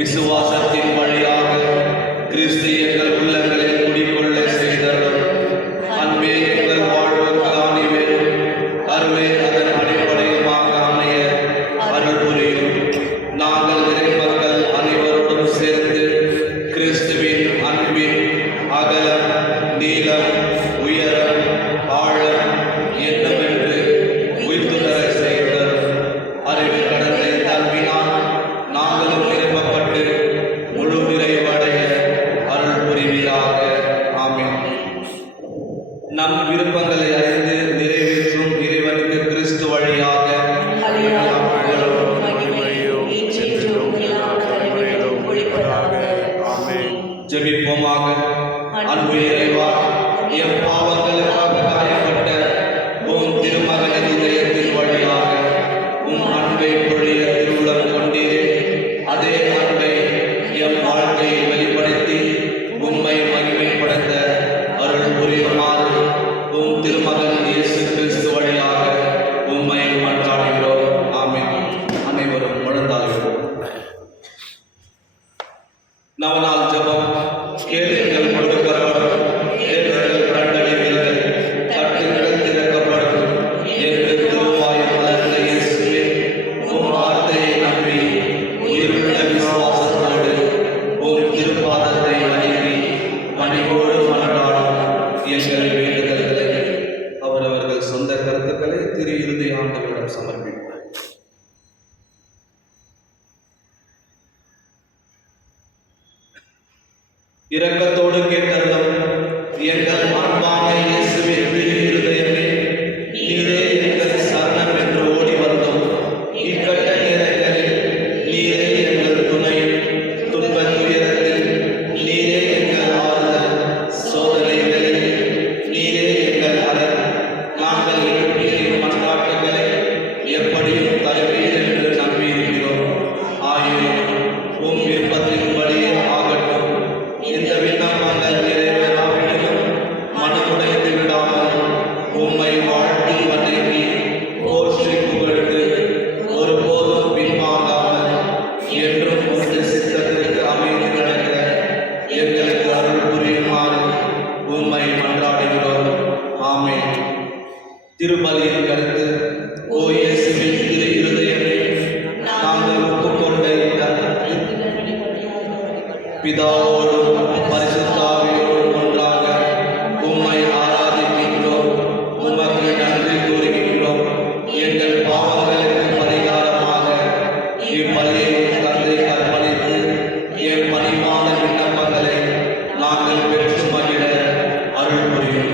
விசுவாசத்தின் வழியாக கிறிஸ்து எங்கள் உள்ளங்களில் குடிக்கொள்ள செய்தருளும். அன்பே எங்கள் வாழ்வுக்கு ஆணிவேரும் அருளே அதன் அடிப்படையுமாக அமைய அருள் புரியும். நாங்கள் இறைமக்கள் அனைவரோடும் சேர்ந்து கிறிஸ்துவின் அன்பின் அகலம், நீளம், உயரம், ஆழம் என்னவென்று உய்த்துணர செய்தர். அறிவு கடத்தை தன்மையினால் நாங்களும் நிரப்பப்பட்டு முழு நிறைவடைய அருள் புரிவீராக. ஆமென். நம் விருப்பங்களை அறிந்து நிறைவேற்றும் இறைவனுக்கு கிறிஸ்து வழியாக ஜெபிப்போமாக. அன்பு இறைவா, எம் பாவங்களுக்காக காயப்பட்ட உம் திருமகனின் இதயத்தின் வழியாக உம் அன்பை பொழிய திருவுளம் கொண்டீரே. அதே அன்பை எம் வாழ்க்கையை வெளிப்படுத்தி உம்மை மகிமைப்படுத்த அருள் புரியுமாறு உம் திருமகன் இயேசு கிறிஸ்து வழியாக உம்மை மன்றாடுகிறோம். ஆமென். அனைவரும் முழந்தாள்கிறோம். நவநாள் ஜெபம். கேளுங்கள் கொடுக்கப்படும், கேளுங்கள் கண்டடைவீர்கள், தட்டுங்கள் திறக்கப்படும் என்று திருவாய் மலர்ந்த இயேசுவே, உம் வார்த்தையை நம்பி உயிருள்ள விசுவாசத்தோடு உம் திருப்பாதத்தை வணங்கி பணிவோடு மன்றாடும் எங்கள் வேண்டுதல்களை அவரவர்கள் சொந்த கருத்துக்களை திரு இறுதி ஆண்டவரிடம் சமர்ப்பிப்பார். இரக்கத்தோடு கேட்டருளும். எங்கள் அன்பான இயேசுவின் திரு இருதயமே, நீரே எங்கள் சரணம் என்று ஓடி வந்தோம். இக்கட்ட நேரங்களில் நீரே எங்கள் துணை, துன்பத் துயரத்தில் நீரே எங்கள் ஆறுதல், சோதனைகளில் நீரே எங்கள் அரண். நாங்கள் எழுப்பிய மன்றாட்டுகளை எப்படியும் தருவீர் என்று நம்பியிருக்கிறோம். ஆயினும் உம் விருப்பத்தின்படியே ஆகட்டும். இந்த விண்ணப்பங்கள் நிறைவேறாவிடலும் மனமுடைந்து விடாமல் உம்மை வாழ்த்தி வணங்கி போற்றி புகழ்ந்து ஒருபோதும் பின்வாங்காமல் என்றும் உமது சித்தத்திற்கு அமைந்து நடக்க எங்களுக்கு அருள் புரியுமாறு உம்மை மன்றாடுகிறோம். ஆமென். திருப்பலியின் கருத்து. ஓ இயேசுவின் திரு இருதயமே, நாங்கள் ஒப்புக்கொண்ட பிதாவோடும் பரிசுத்தாவியோடும் ஒன்றாக உம்மை ஆராதிக்கின்றோம். உமக்கு நன்றி கூறுகின்றோம். எங்கள் பாவங்களுக்கு பரிகாரமாக இப்பலியை தந்தைக்கு அர்ப்பணித்து என் பணிவான விண்ணப்பங்களை நாங்கள் பெற்று மகிழ அருள் புரியும்.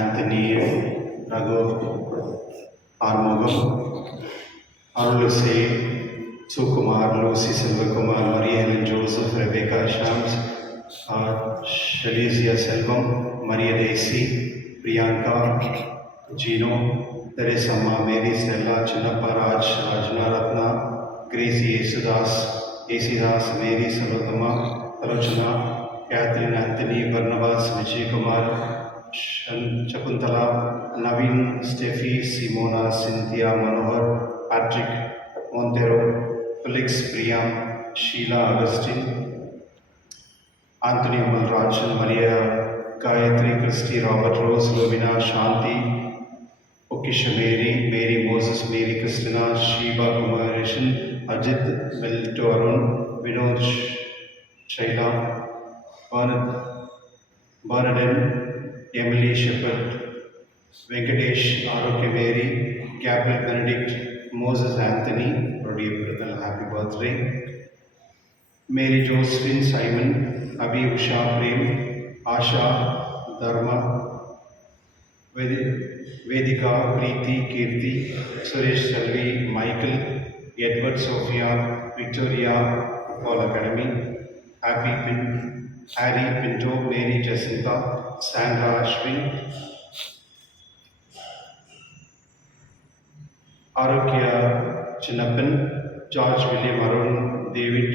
Anthony, Raghu, Armugam, Aruluse, Sukumar, Lucy Silvakumar, Marianne and Joseph, Rebecca Shams, Shalizia Selvam, Maria Daisy, Priyanka, Gino, Teresa Ma, Mary Stella, Chinnappa Raj, Rajna Ratna, Gracie Yesudas, Yesidas, Mary Savatama, Rajna, Catherine, Anthony, Barnabas, Vijay Kumar, Chakuntala, Naveen, Steffi, Simona, Cynthia, Manohar, Patrick, Montero, Felix, Priya, Sheila, Augustine, Anthony Amalrajan, Maria Gayatri, Christy, Robert Rose, Lumina, Shanti, Okisha Mary, Mary Moses, Mary Christina, Shiva Kumareshan, Ajit Milto Arun, Vinod Shaila, Bernadine, Emily Shepherd, Venkatesh, Arokya Mary, Gabriel Benedict, Moses Anthony, happy birthday. Mary Josephine Simon, Abhi Usha Prem, Asha Dharma, Vedika Preeti Kirti, Suresh Salvi, Michael, Edward Sophia, Victoria, Paul Academy, Harry Pinto, Mary Jacinta, Sandra Ashwin, Arokya Chinappan, George William Arun, David,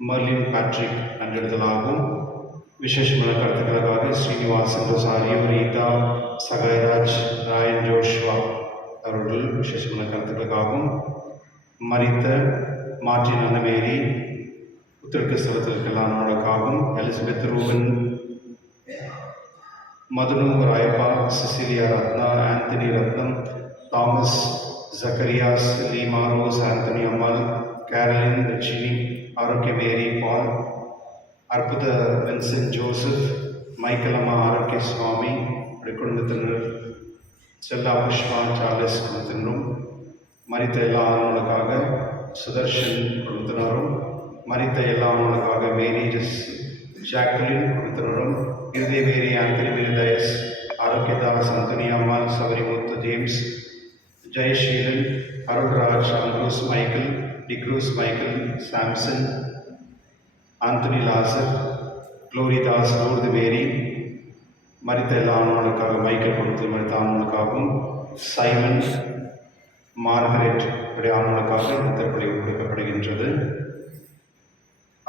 Merlin Patrick, Andradalagu, Vishesh Manakarthakalagaga, Srinivasan Rosario, Rita, Sagairaj, Ryan Joshua, Arudal, Vishesh Manakarthakalagagum, Maritha, Martin Anameri, Uttarkastalathil Kalanamulakagum, Elizabeth Ruben, Madhunu Rayappa, Cecilia Ratna, Anthony Ratnam, Thomas Zacharias, Lima Rose, Anthony Amal, Carolyn Rachini, Arokya Mary Paul, Arpudha Vincent Joseph, Michael Amma Arokya Swami, Kudumbatiனர் Stella Pushpa Charles குடும்பத்தினரும், மரித்த எல்லா ஆண்களுக்காக சுதர்ஷன் குடும்பத்தினரும், மரித்த எல்லா ஆண்களுக்காக Mary Jacqueline குடும்பத்தினரும், Irudayaveri Anthony மிருதயஸ், Arokiyadas Anthony Ammal, Sabarimuthu James, Jayaseelan, Arulraj, Ambrose Michael, D'Cruz Michael, Samson, Anthony Lazar, Gloridas, Lourdes மேரி, மரித்த எல்லா ஆண்களுக்காக மைக்கேல் கொடுத்து மரித்த ஆண்களுக்காகவும், சைமன், மார்கரெட் இப்படி ஆண்களுக்காக இந்த திருப்பலி கொடுக்கப்படுகின்றது.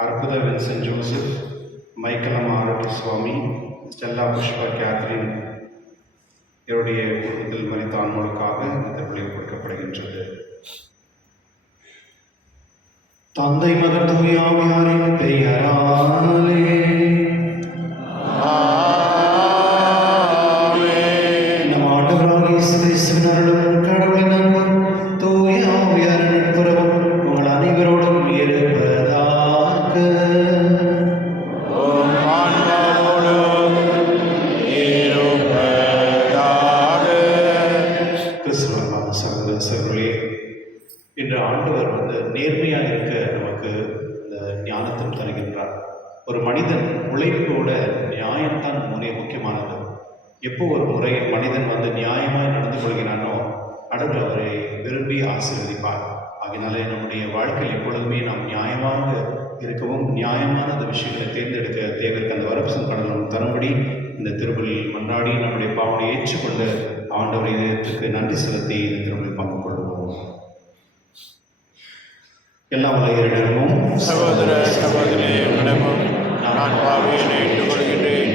அற்புத வின்சென்ட் ஜோசப், மைக்கேல் அம்மா ஆரோக்கிய சுவாமி, ஸ்டெல்லா புஷ்பா கேத்ரின் இவருடைய குடும்பத்தில் மரித்த ஆண்களுக்காக இந்த திருப்பலி கொடுக்கப்படுகின்றது. தந்தை மகன் தூய ஆவியாரின் பெயராலே நம் ஆண்டவராகிய இயேசு கிறிஸ்துவின் அருளும் கடவுளின் அன்பும் தூய ஆவியாரின் நட்புறவும் உங்கள் அனைவரோடும் இருப்பதாக. கிறிஸ்துவ சகோதரர்களே, இன்று ஆண்டவர் நேர்மையாக இருக்க நமக்கு இந்த ஞானத்தை தருகின்றார். ஒரு மனிதன் உழைப்போட நியாயம்தான் முக்கியமானது. எப்போ ஒரு முறை மனிதன் நியாயமாக நடந்து கொள்கிறானோ கடவுள் அவரை விரும்பி ஆசீர்வதிப்பார். அதனால நம்முடைய வாழ்க்கையில் எப்பொழுதுமே நாம் நியாயமாக இருக்கவும் நியாயமான அந்த விஷயங்களை தேர்ந்தெடுக்க தேவைக்கு அந்த வரப்பிரசாதம் கடவுள் தரும்படி இந்த திருப்பலியில் மன்றாடி நம்முடைய பாவனை ஏற்றுக்கொண்டு ஆண்டவர் இதயத்துக்கு நன்றி செலுத்தி இந்த திருப்பலில் பங்கு கொள்வோம். எல்லாம் இறைவனும் சகோதர சகோதரிகளிடமும் நான் பாவியனை ஏற்றுக்கொள்கின்றேன்.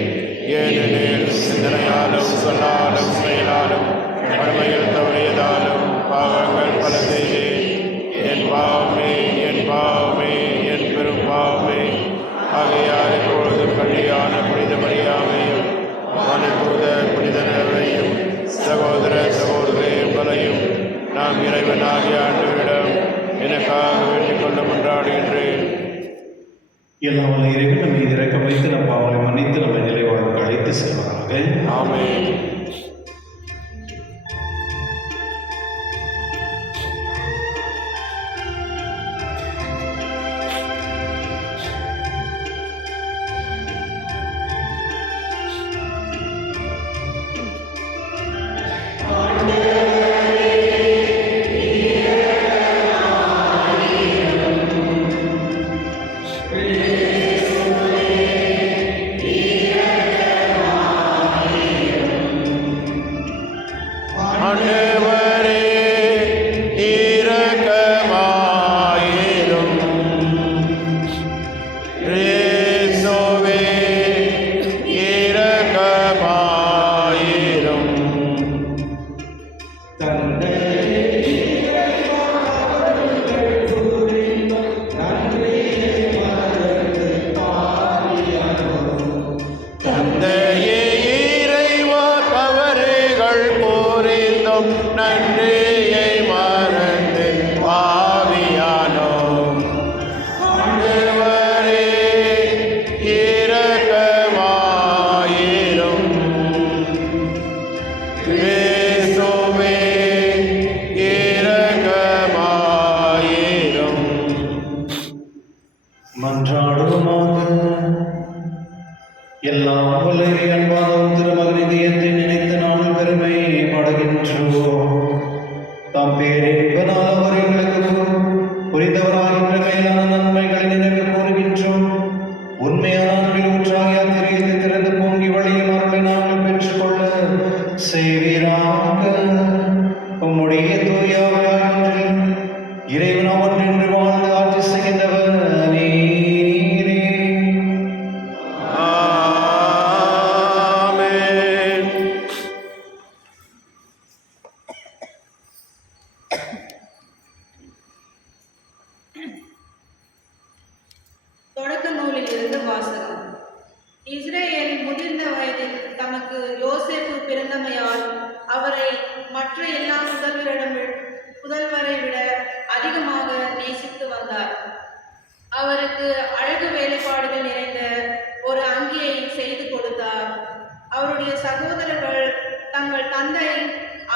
ஏனெனில் சிந்தனையாலும் சொல்லாலும் செயலாலும் கடமையில் தவறியதாலும் பாவங்கள் பல செய்தேன். என் பாவமே என் பாவமே என் பெரும் பாவமே. ஆகையால் இப்பொழுதும் கண்ணியான புனித மரியாதையும் வானதூத புனிதரையும் சகோதர சகோதரிகளையும் நாம் இறைவனாகிய ஆண்டவரிடம் எனக்காக வேண்டிக் கொள்ள மன்றாடுகின்றேன். எல்லாம் வல்ல இறைவன் நம் மீது இரக்கம் வைத்து நம் பாவங்களை மன்னித்து நம்மை நிலைவாழ்வுக்கு அழைத்து செல்வாராக. ஆமென். மன்றாடுவோமாக. எல்லாம் வல்ல அன்பாகவும் திருமகன் இதயத்தை நினைத்து நாங்கள் பெருமை அடைகின்றோம். தாம் பேரின்பனால் அவர் எங்களுக்கு புரிந்தவராகின்ற மேலான நன்மைகளை நினைவு கூறுகின்றோம். உண்மையான அன்பில் ஊற்றாகிய திரையத்தை திறந்து பொங்கி வழியும் அருளை நாங்கள் பெற்றுக்கொள்ள செய்வீராக. உம்முடைய தூயாவியாய் ஒன்றில் இறைவனாம் ஒன்றென்று வாழ்ந்து ஆட்சி செய்கின்றவர் நீரே. ஆமென். தொடக்க நூலில் இருந்து வாசகம். இஸ்ரேல் முதிர்ந்த வயதில் தமக்கு யோசேப்பு பிறந்தமையால் அவரை மற்ற எல்லா புதல்வரை விட அதிகமாக நேசித்து வந்தார். அவருக்கு அழகு வேலைப்பாடுகள் நிறைந்த ஒரு அங்கியை செய்து கொடுத்தார். அவருடைய சகோதரர்கள் தங்கள் தந்தை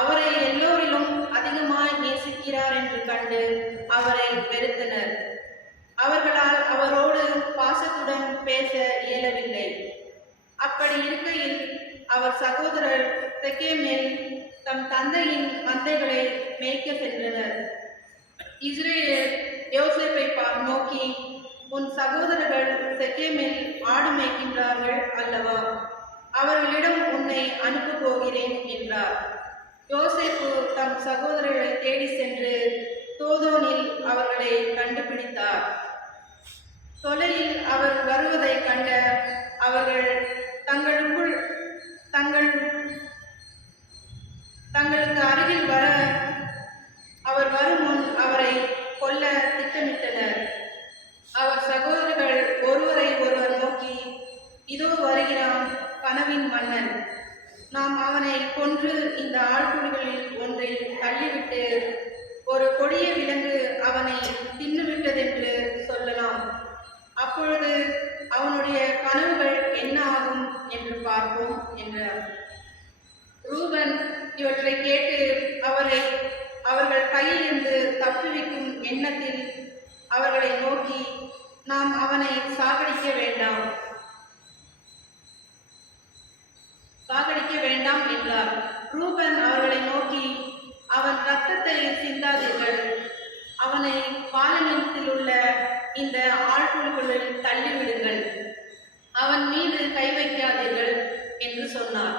அவரை எல்லோரிலும் அதிகமாய் நேசிக்கிறார் என்று கண்டு அவரை வெறுத்தனர். அவர்களால் அவரோடு பாசத்துடன் பேச இயலவில்லை. அப்படி இருக்கையில் அவர் சகோதரர் செக்கேமில் தம் தந்தையின் மந்தைகளை மேய்க்க சென்றனர். இஸ்ரேல் யோசேப்பை நோக்கி, உன் சகோதரர்கள் செக்கேமில் ஆடு மேய்க்கின்றார்கள் அல்லவா? அவர்களிடம் உன்னை அனுப்ப போகிறேன் என்றார். யோசேப்பு தம் சகோதரர்களை தேடி சென்று தோதோனில் அவர்களை கண்டுபிடித்தார். தொலையில் அவர் வருவதை கண்ட அவர்கள் தங்களுக்குள் தங்களுக்கு அருகில் வர அவர் வரும் முன் அவரை கொல்ல திட்டமிட்டனர். அவர் சகோதரர்கள் ஒருவரை ஒருவர் நோக்கி, இதோ வருகிறான் கனவின் மன்னன். நாம் அவனை கொன்று இந்த ஆழ்குடிகளில் ஒன்றில் தள்ளிவிட்டு ஒரு கொடிய விலங்கு அவனை தின்னுவிட்டதென்று சொல்லலாம். அப்பொழுது அவனுடைய கனவுகள் என்ன ஆகும் என்று பார்ப்போம் என்றார். ரூபன் இவற்றை கேட்டு அவர்கள் கையிலிருந்து தப்புவிக்கும் எண்ணத்தில் அவர்களை நோக்கி, நாம் அவனை சாகடிக்க வேண்டாம் என்றார். ரூபன் அவர்களை நோக்கி, அவன் இரத்தத்தை சிந்தாதீர்கள், அவனை பாலனிலத்தில் உள்ள இந்த ஆழ்குழுக்களில் தள்ளிவிடுங்கள், அவன் மீது கை வைக்காதீர்கள் என்று சொன்னார்.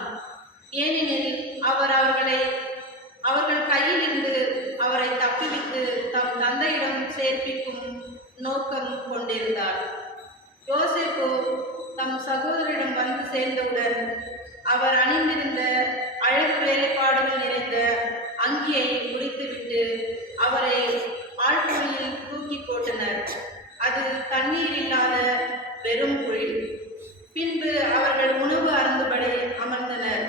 ஏனெனில் அவர்கள் கையிலிருந்து அவரை தப்புவித்து தம் தந்தையிடம் சேர்ப்பிக்கும் நோக்கம் கொண்டிருந்தார். யோசேப்பு தம் சகோதரிடம் வந்து சேர்ந்தவுடன் அவர் அணிந்திருந்த அழகு வேலைப்பாடுகள் நிறைந்த அங்கியை முறித்துவிட்டு அவரை ஆழ்குழியில் தூக்கி போட்டனர். அது தண்ணீர் இல்லாத வெறும் குழி. பின்பு அவர்கள் உணவு அருந்துபடி அமர்ந்தனர்.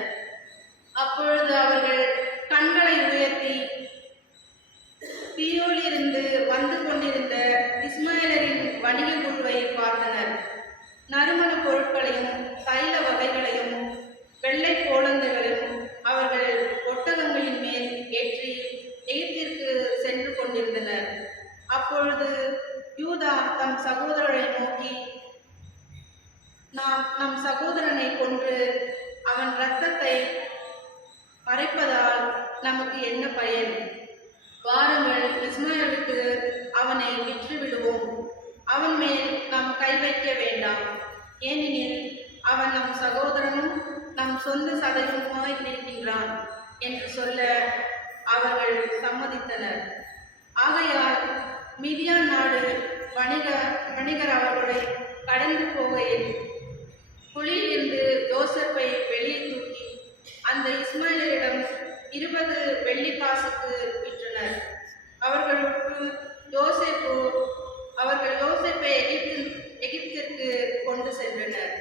அப்பொழுது அவர்கள் கண்களை உயர்த்தி தீயோலிருந்து வந்து கொண்டிருந்த இஸ்மாயிலரின் வணிக குழுவை பார்த்தனர். நறுமண பொருட்களையும் தைல வகைகளையும் வெள்ளை கோலந்துகளையும் அவர்கள் ஒட்டகங்களின் மேல் ஏற்றி எகிப்திற்கு சென்று கொண்டிருந்தனர். அப்பொழுது யூதா தம் சகோதரரை நோக்கி, நாம் நம் சகோதரனை கொன்று அவன் இரத்தத்தை மறைப்பதால் நமக்கு என்ன பயன்? வாருங்கள், இஸ்மாயிலுக்கு அவனை விற்றுவிடுவோம். அவன் மேல் நாம் கை வைக்க வேண்டாம். ஏனெனில் அவன் நம் சகோதரனும் நம் சொந்த சதையுமாய் இருக்கின்றான் என்று சொல்ல அவர்கள் சம்மதித்தனர். ஆகையால் மிதியான் நாடு வணிகர் அவர்களை கடந்து போகையில் குழியிலிருந்து யோசேப்பை வெளியே தூக்கி அந்த இஸ்மாயிலரிடம் 20 வெள்ளிக்காசுக்கு விற்றனர். அவர்கள் யோசேப்பை எகிப்திற்கு கொண்டு சென்றனர்.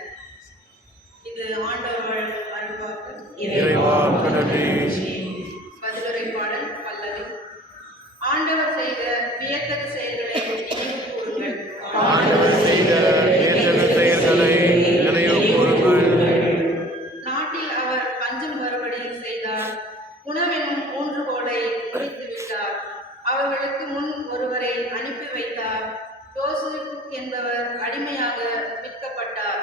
இது ஆண்டவர் அருள்வாக்கு. பதிலுரை பாடல் பல்லவி. ஆண்டவர் செய்த வியத்தகு செயல்களை நினைவு கூறுங்கள். நாட்டில் அவர் பஞ்சம் வரும்படி செய்தார். உணவெனும் ஊன்றுகோலை குறித்து விட்டார். அவர்களுக்கு முன் ஒருவரை அனுப்பி வைத்தார். யோசேப்பு என்பவர் அடிமை அடிமையாக விற்கப்பட்டார்.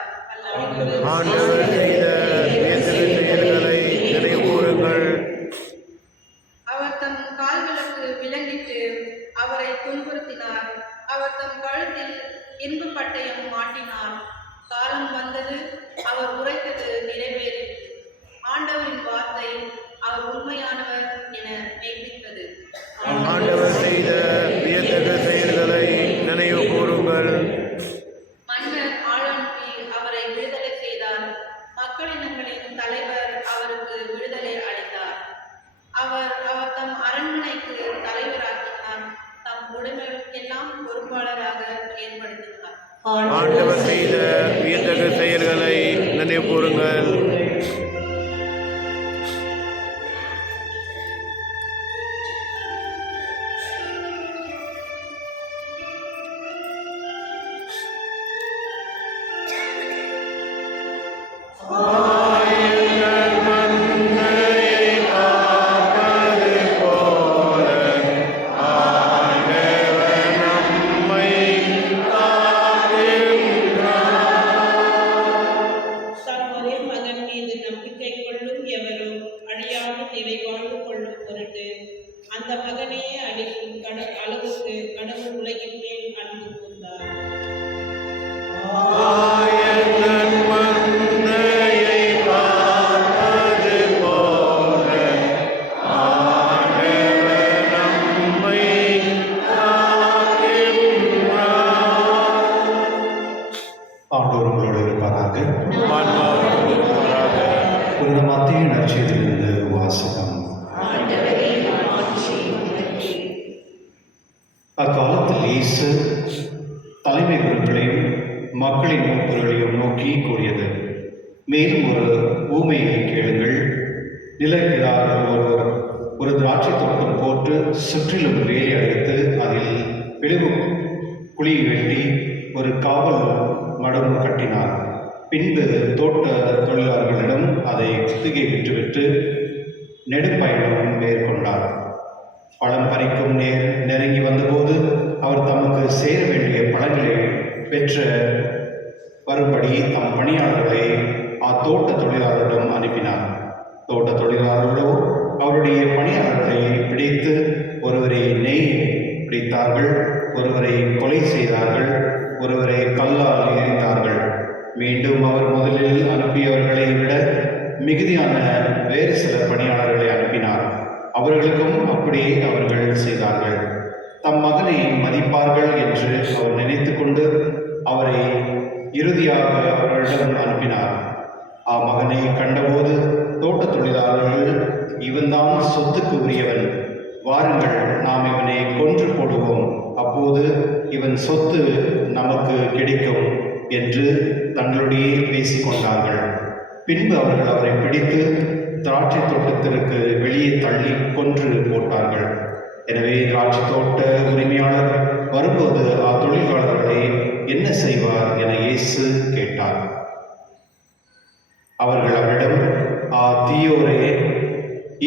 ஆண்டவர் செய்த வியத்தகு செயல்களை நினைவு கூறுங்கள். அவர் தம் கால்களுக்கு விலங்கிட்டு அவரை துன்புறுத்தினார். அவர் தம் கழுத்தில் இரும்பு பட்டயம் மாட்டினார். காலம் வந்தது, அவர் உரைத்தது நிறைவேறிற்று. ஆண்டவரின் வார்த்தை அவர் உண்மையானவர் என மெய்ப்பித்தது. ஆண்டவர் செய்த வியத்தகு செயல்களை நினைவு கூறுங்கள். மன்னர் ஆளனுப்பி அவரை விடுதலை செய்தார். மக்களினங்களின் தலைவர் அவருக்கு விடுதலை அளித்தார். அவர் தம் அரண்மனைக்கு தலைவராக்கினார். தம் உடைமைகளுக்கெல்லாம் பொறுப்பாளராக ஏற்படுத்தினார். ஆண்டவர் செய்த வியத்தகு செயல்களை நினைவு கூறுங்கள். அந்த மகனையே அளிக்கும் அளவுக்கு கடவுள் உலகின் மேல் அன்பு கூர்ந்தார். ஆண்டவர் உங்களோடு இருப்பாராக. புனித மத்தேயு நற்செய்தியிலிருந்து வாசகம். அக்காலத்தில் இயேசு தலைமை குருக்களையும் மக்களின் மூப்பர்களையும் நோக்கி கூறியது, மேலும் ஒரு ஊமையை கேளுங்கள். நிலக்கிழார்கள் ஒருவர் ஒரு திராட்சை தோட்டம் போட்டு சுற்றிலும் வேலி அடைத்து அதில் பிளவு குழி வெட்டி ஒரு காவல் மடம் கட்டினார். பின்பு தோட்ட தொழிலாளர்களிடம் அதை குத்தகை விட்டுவிட்டு நெடுப்பயணம் மேற்கொண்டார். பழம் பறிக்கும் நெருங்கி வந்தபோது அவர் தமக்கு சேர வேண்டிய பழங்களை பெற்ற வரும்படி தம் பணியாளர்களை அத்தோட்ட தொழிலாளரிடம் அனுப்பினார். தோட்ட தொழிலாளர்களோ அவருடைய பணியாளர்களை பிடித்து ஒருவரை நெய் பிடித்தார்கள், ஒருவரை கொலை செய்தார்கள், ஒருவரை கல்லால் எறிந்தார்கள். மீண்டும் அவர் முதலில் அனுப்பியவர்களை விட மிகுதியான வேறு சில பணியாளர்களை அனுப்பினார். அவர்களுக்கும் அப்படியே அவர்கள் செய்தார்கள். தம் மகனை மதிப்பார்கள் என்று அவர் நினைத்து கொண்டு அவரை இறுதியாக அவர்களிடம் அனுப்பினார். மகனை கண்டபோது தோட்ட தொழிலாளர்கள், இவன்தான் சொத்துக்கு உரியவன், வாருங்கள் நாம் இவனை கொன்று போடுவோம், அப்போது இவன் சொத்து நமக்கு கிடைக்கும் என்று தங்களுடைய பேசிக்கொண்டார்கள். பின்பு அவர்கள் அவரை பிடித்து திராட்சை தோட்டத்திற்கு வெளியே தள்ளி கொன்று போட்டார்கள். எனவே திராட்சை தோட்ட உரிமையாளர் வரும்போது அத்தொழிலாளர்களை என்ன செய்வார் என இயேசு கேட்டார். அவர்கள் அவரிடம், தீயோரே,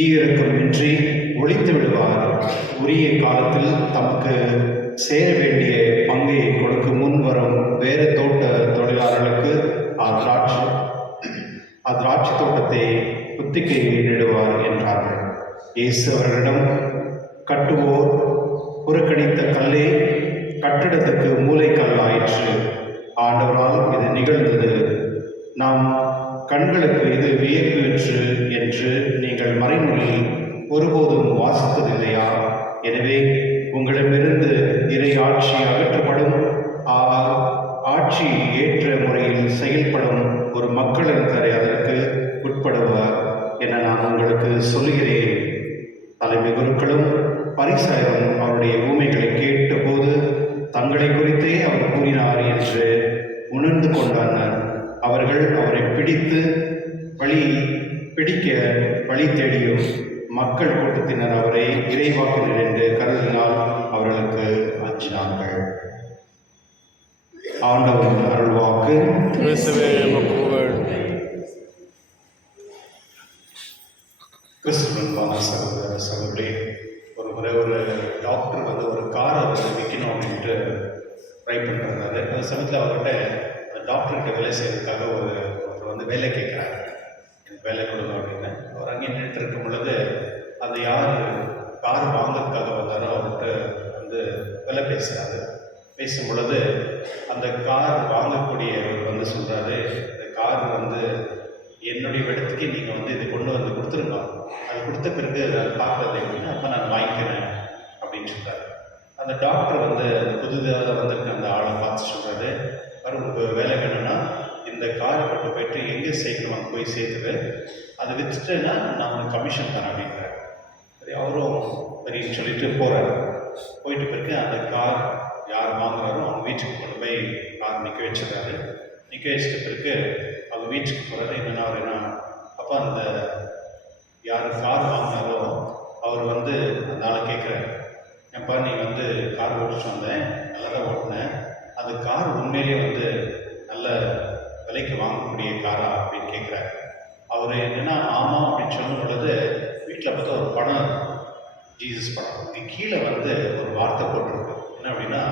ஈவிரக்கமின்றி ஒழித்து விடுவார். உரிய காலத்தில் தமக்கு சேர வேண்டிய பங்கை கொடுக்க முன் வரும் வேறு தோட்ட தொழிலாளர்களுக்கு திராட்சை தோட்டத்தை குத்திக்கையிடுவார் என்றார்கள். இயேசு அவர்களிடம், கட்டுவோர் புறக்கணித்த கல்லே கட்டிடத்துக்கு மூலைக்கல் ஆயிற்று. ஆண்டவரால் இது நிகழ்ந்தது. நாம் கண்களுக்கு இது வியப்பு என்று நீங்கள் மறைநூலில் ஒருபோதும் வாசித்ததில்லையா? எனவே உங்களிடமிருந்து இறை ஆட்சி அகற்றப்படும், ஆட்சி ஏற்ற முறையில் செயல்படும் ஒரு மக்களினரை அதற்கு உட்படுவார் என நான் உங்களுக்கு சொல்லுகிறேன். தலைமை குருக்களும் பரிசாயரும் அவருடைய ஊமைகளை கேட்டபோது தங்களை குறித்தே அவர் கூறினார் என்று உணர்ந்து கொண்டனர். அவர்கள் அவரை பிடிக்க வழி தேடியும் மக்கள் கூட்டத்தினர் அவரை இறைவாக்கினர் என்று கருதினால் அவர்களுக்கு அஞ்சினார்கள். ஆண்டவரின் அருள்வாக்கு. கிறிஸ்துவன்பான சகோதர சகோதரி, ஒரு முறை ஒரு டாக்டர் ஒரு காரை விற்கணும் அப்படின்ட்டு ட்ரை பண்ணுறாரு. அந்த சமயத்தில் அவர்கிட்ட அந்த டாக்டர்கிட்ட வேலை செய்யறதுக்காக ஒருத்தர் வந்து வேலை கேட்குறாரு, எனக்கு வேலை கொடுங்க அப்படின்னு. அவர் அங்கே நின்றுட்டு இருக்கும் பொழுது அந்த யார் கார் வாங்குறதுக்காக வந்தாரோ அவர்கிட்ட வந்து விலை பேசுகிறாரு. பேசும் பொழுது அந்த கார் வாங்கக்கூடியவர் வந்து சொல்கிறாரு, இந்த கார் வந்து என்னுடைய இடத்துக்கு நீங்கள் வந்து இதை கொண்டு வந்து கொடுத்துருங்க, அது கொடுத்த பிறகு அதை பார்க்குறது எப்படின்னா அப்போ நான் வாங்கிக்கிறேன் அப்படின்னு சொல்கிறாரு. அந்த டாக்டர் வந்து அந்த புதுதாக வந்திருக்க அந்த ஆளை பார்த்து சொல்கிறாரு, உங்களுக்கு வேலை வேணும்னா இந்த காரை கொண்டு போயிட்டு எங்கே சேர்க்கணும் அங்கே போய் சேர்த்துட்டு அதை விற்றுட்டுன்னா நான் உங்களுக்கு கமிஷன் தரேன் அப்படிங்கிறார். சரி, அவரும் சரின்னு சொல்லிட்டு போகிறாரு. போயிட்டு பிறகு அந்த கார் யார் வாங்குறாரோ அவங்க வீட்டுக்கு கொண்டு போய் கார் நிற்க வச்சிடறாரு. நிற்க வச்சிட்ட பிறகு அவங்க வீட்டுக்கு போகிறாரு. என்னென்னா அவர் என்ன அப்போ அந்த யார் கார் வாங்கினாரோ அவர் வந்து அந்த ஆளை கேட்குறாரு, ஏன்ப்பா நீ வந்து கார் ஓட்டிட்டு வந்தேன், நல்லா தான் ஓட்டினேன், அந்த கார் உண்மையிலேயே வந்து நல்ல விலைக்கு வாங்கக்கூடிய காரா அப்படின்னு கேட்குறாரு. அவர் என்னென்னா ஆமாம் அப்படின்னு சொல்லும் பொழுது வீட்டில் பார்த்தா ஒரு படம், ஜீசஸ் படம், இங்கே கீழே வந்து ஒரு வார்த்தை போட்டிருக்கு. என்ன அப்படின்னா,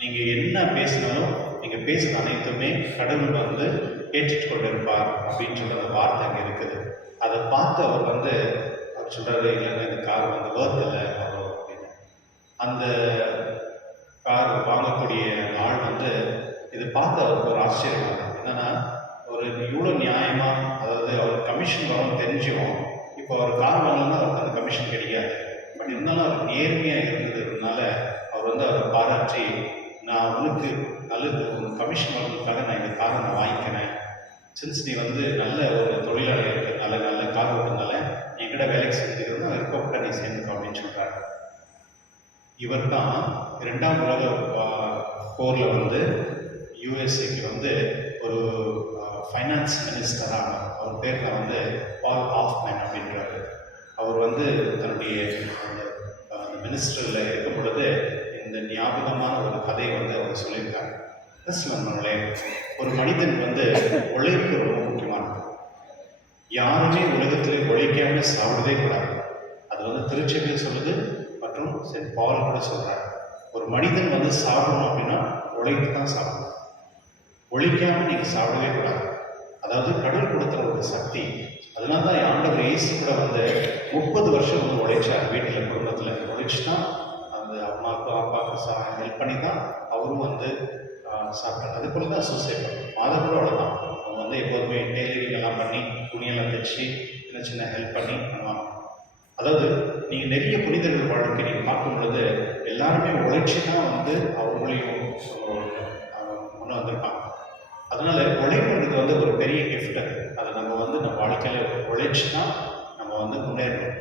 நீங்கள் என்ன பேசினாலும் நீங்கள் பேசின அனைத்துமே கடவுள் வந்து கேட்டுட்டு கொண்டு இருப்பார் அப்படின்னு சொல்கிற அந்த வார்த்தை அங்கே இருக்குது. அதை பார்த்து அவர் வந்து அவர் சொல்கிறாரு, இல்லைங்க இந்த கார் வந்து வேர்த் இல்லை அவ்வளோ அப்படின்னு. அந்த கார் வாங்கக்கூடிய ஆள் வந்து இது பார்த்து அவருக்கு ஒரு ஆச்சரியம். என்னென்னா, ஒரு இவ்வளோ நியாயமாக, அதாவது அவர் கமிஷன் வரணும்னு தெரிஞ்சும் இப்போ அவர் கார் வாங்கலன்னா அவருக்கு அந்த கமிஷன் கிடைக்காது. பட் இருந்தாலும் அவர் நேர்மையாக இருந்ததுனால அவர் வந்து அவரை பாராட்டி, நான் உனக்கு நல்லது உனக்கு கமிஷன் வரதுக்காக நான் இந்த காரை நான் வாங்கிக்கிறேன், சின்ஸ் நீ வந்து நல்ல ஒரு தொழிலாளர் இருக்கிறதுனால நல்ல கார் ஓட்டுறதுனால நீ என்கிட்ட வேலைக்கு செஞ்சுக்கிறதுனா விருப்பப்பட்ட நீ சேர்ந்துக்கோ அப்படின்னு சொல்கிறாரு. இவர் தான் 2ஆம் உலக போரில் வந்து யூஎஸ்ஏக்கு வந்து ஒரு ஃபைனான்ஸ் மினிஸ்டராக, அவர் பேரில் வந்து பால் ஹாஃப்மேன் அப்படின்றாரு. அவர் வந்து தன்னுடைய அந்த மினிஸ்டரில் இருக்கும் பொழுது இந்த ஞாபகமான ஒரு கதையை வந்து அவர் சொல்லியிருக்காங்க. கிறிஸ்துவர்களே, ஒரு மனிதன் வந்து உழைப்பு ரொம்ப முக்கியமானது. யாருமே உலகத்தில் உழைக்காம சாப்பிடவே கூடாது. அது வந்து திருச்சபை சொல்லுது மற்றும் சென்ட் பால் கூட சொல்கிறார். ஒரு மனிதன் வந்து சாப்பிடணும் அப்படின்னா உழைத்து தான் சாப்பிடணும், உழைக்காமல் நீங்கள் சாப்பிடவே கூடாது. அதாவது கடவுள் கொடுத்துற ஒரு சக்தி. அதனால தான் ஆண்டவர் இயேசு கூட வந்து 30 வருஷம் வந்து உழைச்சார். வீட்டில் குடும்பத்தில் உழைச்சி தான் அந்த அம்மாவுக்கு அப்பாவுக்கு ஹெல்ப் பண்ணி தான் அவரும் வந்து சாப்பிட்டார். அது போல தான் சூசைட் மாதவரும் அவ்வளோதான். அவங்க வந்து எப்போதுமே டெய்லரிங் எல்லாம் பண்ணி துணியெல்லாம் தைச்சி சின்ன சின்ன ஹெல்ப் பண்ணி பண்ணுவாங்க. அதாவது நீங்கள் நிறைய புனிதர்கள் வாழ்க்கை நீங்கள் பார்க்கும் பொழுது எல்லாருமே உழைச்சி தான் வந்து அவங்களையும் முன்னே வந்திருப்பாங்க. அதனால உழைப்புன்றது வந்து ஒரு பெரிய கிஃப்ட். அதை நம்ம வந்து நம்ம வாழ்க்கையில் உழைச்சி தான் நம்ம வந்து முன்னேறணும்.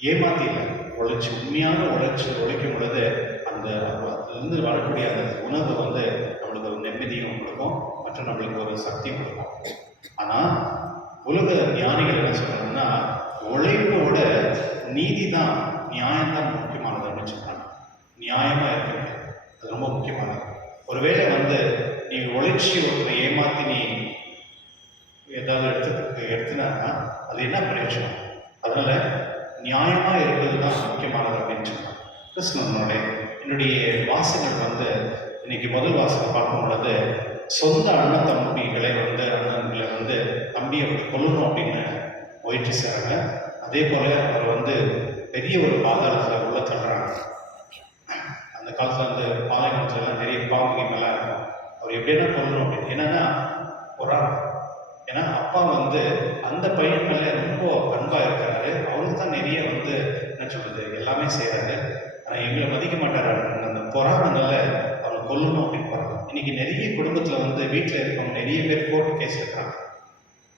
ஏமாத்தி இல்லை, உழைச்சி உண்மையான உழைக்கும் பொழுது அந்த அதுலேருந்து வரக்கூடிய அந்த உணவு வந்து நம்மளுக்கு ஒரு நிம்மதியும் கொடுக்கும் மற்றும் நம்மளுக்கு ஒரு சக்தியும் கொடுக்கும். ஆனால் உலக ஞானிகள் என்ன சொல்கிறாங்கன்னா, உழைப்போட நீதி தான், நியாயம் தான் முக்கியமானது அப்படின்னு சொல்கிறாங்க. நியாயமாக இருக்கிறது அது ரொம்ப முக்கியமானது. ஒருவேளை வந்து நீங்கள் உழைச்சி ஒருத்தரை ஏமாற்றி நீ ஏதாவது எடுத்துனாங்கன்னா அது என்ன பிரயோஜனம்? அதனால் நியாயமாக இருக்கிறது தான் முக்கியமானது அப்படின்னு சொன்னாங்க. கிறிஸ்துவனுடைய என்னுடைய வாசகங்கள் வந்து இன்னைக்கு முதல் வாசகம் பார்க்கும் பொழுது சொந்த அண்ணன் தம்பிகளை வந்து அண்ணன்களை வந்து தம்பியை வந்து கொல்லணும் அப்படின்னு முயற்சி செய்கிறாங்க. அதே போல் அவர் வந்து பெரிய ஒரு பாதாளத்தில் உள்ள தள்ளுறாங்க. அந்த காலத்தில் வந்து பாலைவனத்துலலாம் நிறைய பாம்புகள்லாம் இருக்கும். அவர் எப்படின்னா கொல்லணும் அப்படின்னு. என்னன்னா பொறாமை. ஏன்னா அப்பா வந்து அந்த பையன் மேலே ரொம்ப அன்பாக இருக்கிறாரு, அவருக்கு தான் நிறைய வந்து என்ன சொல்றது எல்லாமே செய்கிறாரு, ஆனால் எங்களை மதிக்க மாட்டார். அந்த பொறாமைனால அவரை கொல்லணும் அப்படின்னு போகிறாங்க. இன்னைக்கு நிறைய குடும்பத்தில் வந்து வீட்டில் இருக்கவங்க நிறைய பேர் கோர்ட்டு கேஸ் எடுக்கிறாங்க.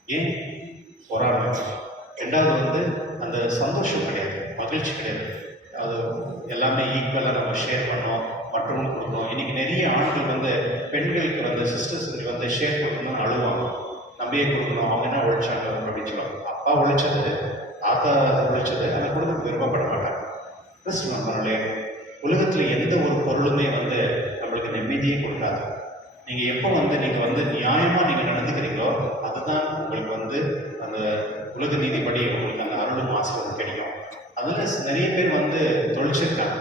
ஏன்? பொறாமை. ரெண்டாவது வந்து அந்த சந்தோஷம் கிடையாது, மகிழ்ச்சி கிடையாது. அது எல்லாமே ஈக்குவலாக நம்ம ஷேர் பண்ணோம், மற்றவங்களுக்கு கொடுக்கணும். இன்னைக்கு நிறைய ஆண்கள் வந்து பெண்களுக்கு வந்து சிஸ்டர்ஸுக்கு வந்து ஷேர் பண்ணணும்னு அழுவாங்க. நம்பியே கொடுக்கணும், அவங்க என்ன உழைச்சாங்க அப்படின்னு சொல்லுவாங்க. அப்பா உழைச்சது, தாத்தா உழைச்சது அதை கொடுக்க விருப்பப்பட மாட்டாங்க. கிறிஸ்துவர்களே, உலகத்தில் எந்த ஒரு பொருளுமே வந்து நம்மளுக்கு நிம்மதியே கொடுக்காது. நீங்கள் எப்போ வந்து நீங்கள் வந்து நியாயமாக நீங்கள் நடந்துக்கிறீங்களோ அதுதான் உங்களுக்கு வந்து அந்த உலக நீதிப்படி உங்களுக்கு அந்த அருளும் ஆசீர்வாதம் கிடைக்கும். அதில் நிறைய பேர் வந்து தொழிச்சிருக்காங்க.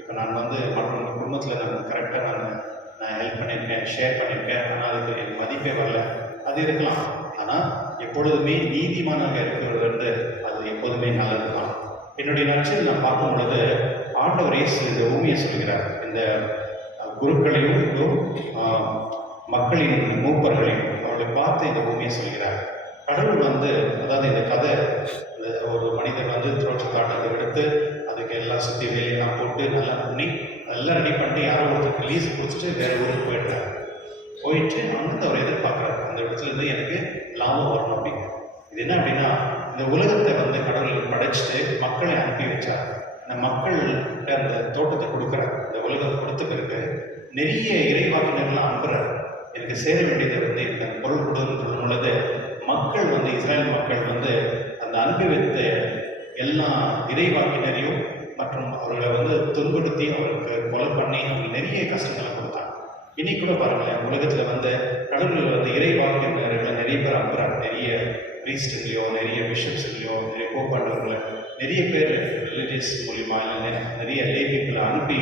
இப்போ நான் வந்து மற்றவங்க குடும்பத்தில் நான் கரெக்டாக நான் நான் ஹெல்ப் பண்ணியிருக்கேன், ஷேர் பண்ணியிருக்கேன், ஆனால் அதுக்கு எனக்கு மதிப்பே வரல, அது இருக்கலாம். ஆனால் எப்பொழுதுமே நீதிமானாக இருக்கிறது வந்து அது எப்போதுமே நல்லது தான். என்னுடைய நட்சத்திரம் நான் பார்க்கும் பொழுது ஆண்டவர் இயேசு இந்த ஊமையை சொல்கிறார். இந்த குருக்களையும் மக்களின் மூப்பர்களையும் அவர்களை பார்த்து இந்த ஊமையை சொல்கிறார். கடவுள் வந்து, அதாவது இந்த கதை, ஒரு மனிதன் வந்து தோற்ற காட்டத்தை எடுத்து அதுக்கு எல்லாம் சுற்றி வேலையெல்லாம் போட்டு நல்லா பண்ணி எல்லாம் ரெடி பண்ணிட்டு யாரோ ஒருத்தருக்கு லீஸ் கொடுத்துட்டு வேற ஊருக்கு போயிட்டார். போயிட்டு அங்கே அவர் எதிர்பார்க்குறாரு, அந்த இடத்துல இருந்து எனக்கு லாபம் வரணும் அப்படின்னு. இது என்ன அப்படின்னா, இந்த உலகத்தை வந்து கடவுள் படைச்சிட்டு மக்களை அனுப்பி வச்சார். இந்த மக்கள்கிட்ட அந்த தோட்டத்தை கொடுக்குறாரு. இந்த உலகம் கொடுத்த பிறகு நிறைய இறைவாக்கினர்லாம் அனுப்புறாரு. எனக்கு சேர வேண்டியதை வந்து எனக்கு அந்த பொருள் கொடுன்னு சொல்லும் பொழுது மக்கள் வந்து, இஸ்ரேல் மக்கள் வந்து அந்த அனுப்பி வைத்த எல்லா இறைவாக்கினரையும் மற்றும் அவர்களை வந்து துன்புறுத்தி அவருக்கு கொலை பண்ணி அவங்களுக்கு நிறைய கஷ்டங்களை கொடுத்தாங்க. இன்னைக்கு கூட பாருங்களேன், உலகத்தில் வந்து கடவுள் வந்து இறைவாக்கினர்களை நிறைய பேர் அனுப்புறாங்க. நிறைய பிரீஸ்டுங்களையோ, நிறைய பிஷப்ஸ்களையோ, நிறைய போப்பாண்டவர்களை, நிறைய பேர் ரிலீஜியஸ் மூலிமா இல்லை நிறைய லே பீப்புளை அனுப்பி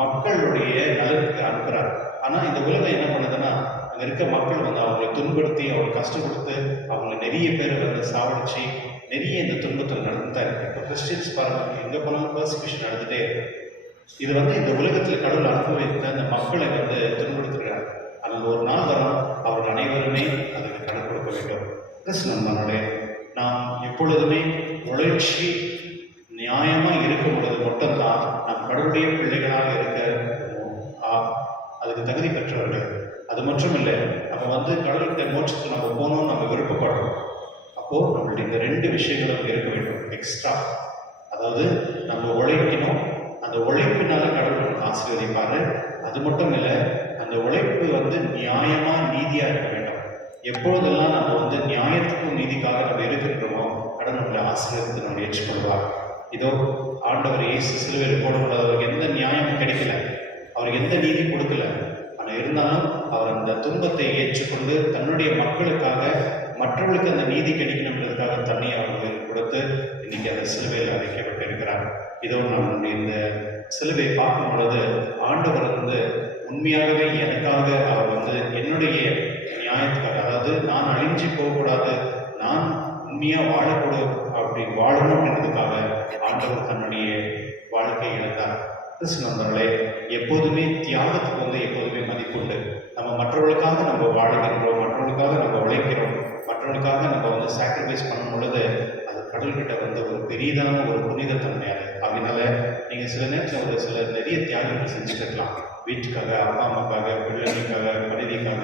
மக்களுடைய நலனுக்கு அனுப்புகிறார். ஆனால் இந்த உலகம் என்ன பண்ணுதுன்னா, அங்கே இருக்க மக்கள் வந்து அவங்களை துன்படுத்தி அவங்களுக்கு கஷ்டம் கொடுத்து அவங்களை நிறைய பேர் வந்து சாவடிச்சு நிறைய இந்த துன்பத்தில் நடந்துதான் இருக்கு. இப்போ கிறிஸ்டின்ஸ் பாருங்க, எங்கே போனாலும் பர்சிக்யூஷன் நடந்துகிட்டே இருக்கு. இது வந்து இந்த உலகத்தில் கடவுள் அனுப்பி வைத்த அந்த மக்களை வந்து துன்படுத்துகிறார். ஆனால் ஒரு நாள் வரும், அவர்கள் அனைவருமே அதுக்கு கணக்கு கொடுக்க வேண்டும். கிறிஸ்தவர்களே, நாம் எப்பொழுதுமே உழைச்சி நியாயமாக இருக்கும் பொழுது மட்டும்தான் நம் கடவுளுடைய பிள்ளைகளாக இருக்க அதுக்கு தகுதி பெற்றவர்கள். அது மட்டும் இல்லை, நம்ம வந்து கடவுள்கிட்ட மோட்சத்துக்கு நம்ம போகணும்னு நம்ம விருப்பப்படுறோம். அப்போது நம்மளுடைய இந்த 2 விஷயங்களும் இருக்க வேண்டும் எக்ஸ்ட்ரா. அதாவது நம்ம உழைக்கணும், அந்த உழைப்பினால கடவுள் நமக்கு ஆசீர்வதிப்பாரு. அது மட்டும் இல்லை, அந்த உழைப்பு வந்து நியாயமாக நீதியாக இருக்க வேண்டும். எப்பொழுதெல்லாம் நம்ம வந்து நியாயத்துக்கும் நீதிக்காக நம்ம இருக்கின்றோமோ கடவுள் நம்மளை ஆசீர்வதித்து நம்ம ஏற்றுக்கொள்வார். இதோ ஆண்டவர் இயேசு சிலுவையில் போடும்போது அவருக்கு எந்த நியாயமும் கிடைக்கல, அவருக்கு எந்த நீதி கொடுக்கல. ஆனால் இருந்தாலும் அவர் அந்த துன்பத்தை ஏற்றுக்கொண்டு தன்னுடைய மக்களுக்காக, மற்றவர்களுக்கு அந்த நீதி கிடைக்கணுன்றதுக்காக தன்னை அவர்களுக்கு கொடுத்து இன்னைக்கு அந்த சிலுவையில் அழைக்கப்பட்டிருக்கிறார். இதோ நான் இந்த சிலுவை பார்க்கும் பொழுது ஆண்டவர் வந்து உண்மையாகவே எனக்காக அவர் வந்து என்னுடைய நியாயத்துக்காக, அதாவது நான் அழிஞ்சு போகக்கூடாது, நான் உண்மையாக வாழக்கூடாது, அப்படி வாழணும் அப்படின்றதுக்காக ஆண்டவர் தன்னுடைய வாழ்க்கை இழந்தார். கிறிஸ்தவர்களே, எப்போதுமே தியாகத்துக்கு வந்து எப்போதுமே மதிப்புண்டு. நம்ம மற்றவர்களுக்காக நம்ம வாழுகின்றோம், மற்றவர்களுக்காக நம்ம உழைக்கிறோம், மற்றவர்களுக்காக நம்ம வந்து சாக்ரிஃபைஸ் பண்ணும் பொழுது அது கடவுள்கிட்ட வந்து ஒரு பெரிதான ஒரு புனிதத்தன்மையாது. அதனால நீங்கள் சில நேரத்தில் சில நிறைய தியாகங்கள் செஞ்சுக்கலாம், வீட்டுக்காக, அப்பா அம்மாக்காக, பிள்ளைகளுக்காக, மனைவிக்காக.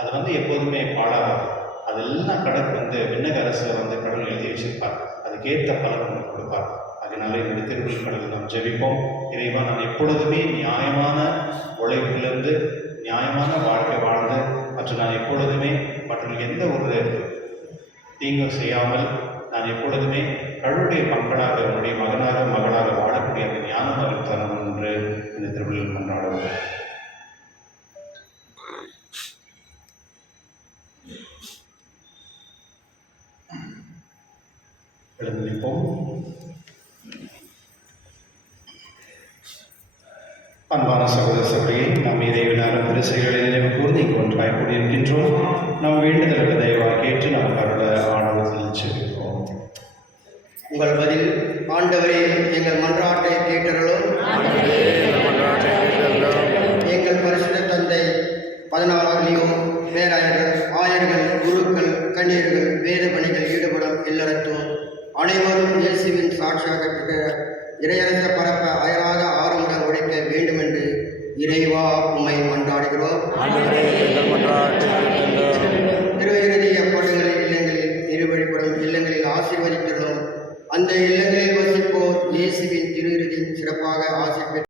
அது வந்து எப்போதுமே பாழாகாது. அதெல்லாம் கடவுள் வந்து விண்ணக அரசில் வந்து கடவுள் எழுதி வச்சிருப்பார். அதுக்கேற்ற பலன் உங்களுக்கு கொடுப்பார். அதனால இந்த திருவிழா கடவுள் நாம் ஜெபிப்போம். இறைவா, நான் எப்பொழுதுமே நியாயமான உழைப்பிலிருந்து நியாயமான வாழ்க்கை வாழ்ந்து மற்றும் நான் எப்பொழுதுமே மற்றவர்கள் எந்த ஒரு தீங்கும் செய்யாமல் நான் எப்பொழுதுமே கடவுளுடைய மக்களாக, என்னுடைய மகனாக மகளாக வாழக்கூடிய அந்த ஞானம் அளித்தனம் என்று இந்த திருவிழா கொண்டாடுவோம். எழுந்திருப்போம். அன்பான சகோதர சகோதரியை, நாம் இறைவனான பரிசைகளை நினைவு கூர்ந்து இங்கு ஒன்றாய் கூடியிருக்கின்றோம். நாம் வேண்டுதலுக்கு தயவாக கேட்டு நாம் கருள ஆண்டவரில் செல்கிறோம். உங்கள் பதில் ஆண்டவரே, எங்கள் மன்றாட்டை கேட்டருளும். எங்கள் பரிசுத்த தந்தை 14 லியோ, பேராயர்கள், ஆயர்கள், குருக்கள், கன்னியர்கள், வேத பணிகள் ஈடுபடும் இல்லறத்தோர் அனைவரும் இயேசுவின் சாட்சியாக இறையரச பரப்ப அயராத ஆரம்பம் உழைக்க வேண்டுமென்று இறைவா உம்மை மன்றாடுகிறோம். திருவிருதி எப்படங்களில் இல்லங்களில் இருவழிப்படும் இல்லங்களில் ஆசீர்வதித்துள்ளோம். அந்த இல்லங்களில் வசிப்போர் இயேசுவின் திருவிருதியின் சிறப்பாக ஆசீர்வதி